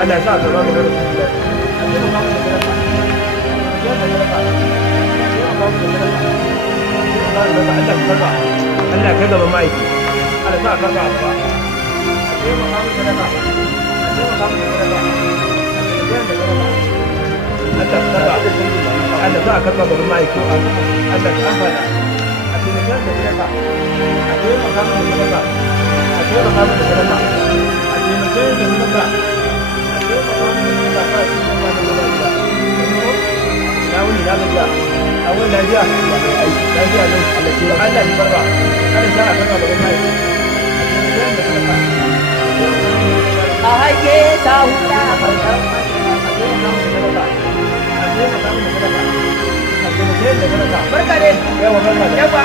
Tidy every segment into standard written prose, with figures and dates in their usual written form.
Allah ya sa ka ba mu da rasulullah Allah ka gaba mai Allah sa ka ga ba Allah za a karɓa gaban ma'aikin Allah ka amfana a taimakon da sadaka a taimaka mana da sadaka a taimaka mana da sadaka a taimakon da sadaka a taimaka mana da sadaka a cikin wani gaba gida na wuni na gajiya a wani lafiya lafiya nan Allah ce Allah ya karɓa Allah za a karɓa gaban ma'aikin a taimakon da sadaka a haike ta hula farkon barka ne yawa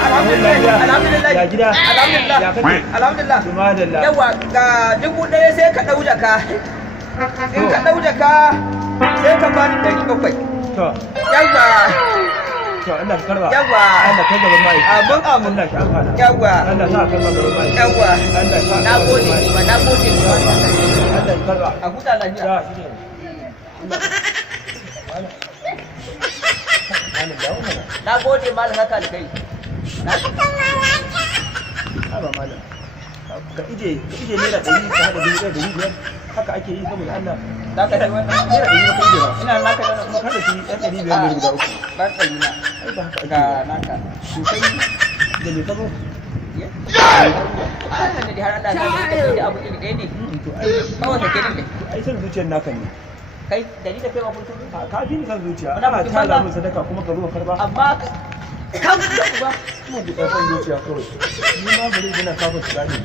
alhamdulillah ya gida alhamdulillah ya kake alhamdulillah subhanallah yawa ga 1000 sai ka dau jaka in ka dau jaka sai ka bani 700 to yawa to Allah ka karba yawa Allah ka gaba mai abun amu Allah ka amfana yawa Allah sa ka gaba mai yawa Allah sa nagode ba nagode Allah ka karba a huta lafiya ya shine na gode malam haka da kai haba malam ka ije naira 100 ka hada 1500 haka ake yi saboda Allah zaka yi wannan naira 100 ka ije ba ina naka da kuma kada ki yan 500 ne guda uku ban tsari na ai ba haka ga ake naka sosai da me ka zo ya da har Allah ya da abu iri ɗaya ne to ai kawai ka kiri ne ai san zuciyar naka ne kai dari da kai wa mutum ka fi ni san zuciya Muna ana bikin tara banza. min sadaka kuma ka zo ka karba amma ka mutu ba kuma da san zuciya kawai ni ma bari ina kafa tsari